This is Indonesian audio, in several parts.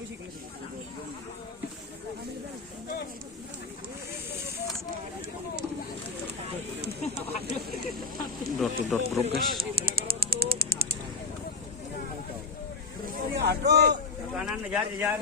Door to door bro guys. Kanan jajar.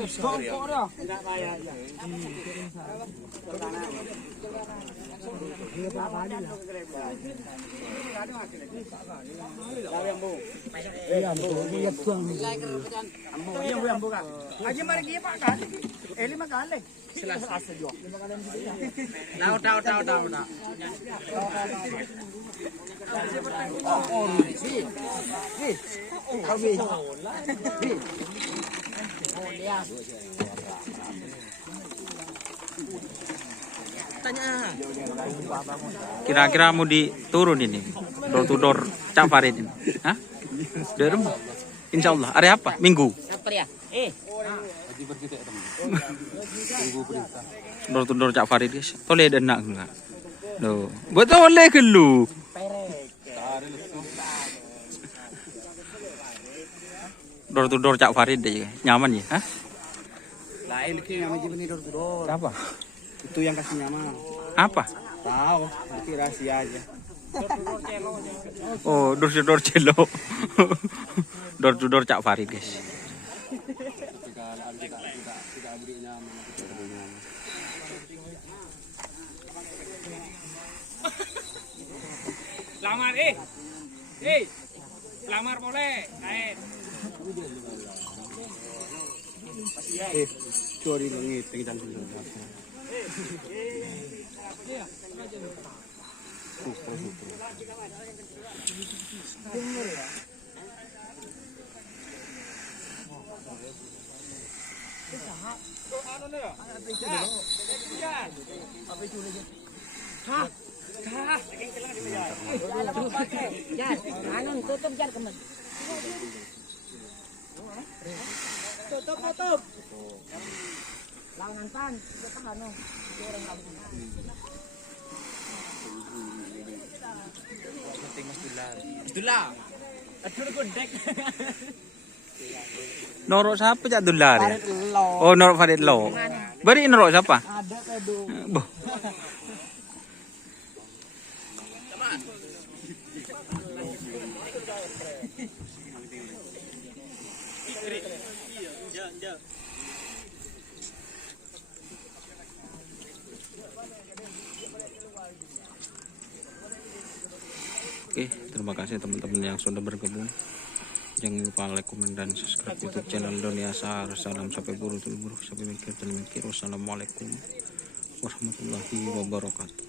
Kira-kira mau diturun ini door to door Cak Farid ini. Hah? Derem. Insyaallah. Hari apa? Minggu. Apa ya? Door to door Cak Farid guys. Toleh dan nak enggak? Loh, buat oleh ke lu. Door to door Cak Farid deh, nyaman ya? Hah? Lain lagi yang macam ini door to door. Siapa? Itu yang kasih nyaman. Apa? Tahu, nanti rahasia aja. Oh, door to door celo. Door to door Cak Farid guys. Lamar lamar boleh. Naik. Curi langit tinggal dulu. Tutup jar kemen. Tutup. Lawanan pan, tutup anu. Orang lawan. Itulah. Aduh gondek. Norok siapa Cak Dular ya? Oh, Norok Farid Lo. Beri norok siapa? Ada pedo. Boh. Oke, terima kasih teman-teman yang sudah bergabung. Jangan lupa like, komen, dan subscribe YouTube channel Doni Asar. Salam sampai buru sampai mikir dan mikir. Wassalamualaikum warahmatullahi wabarakatuh.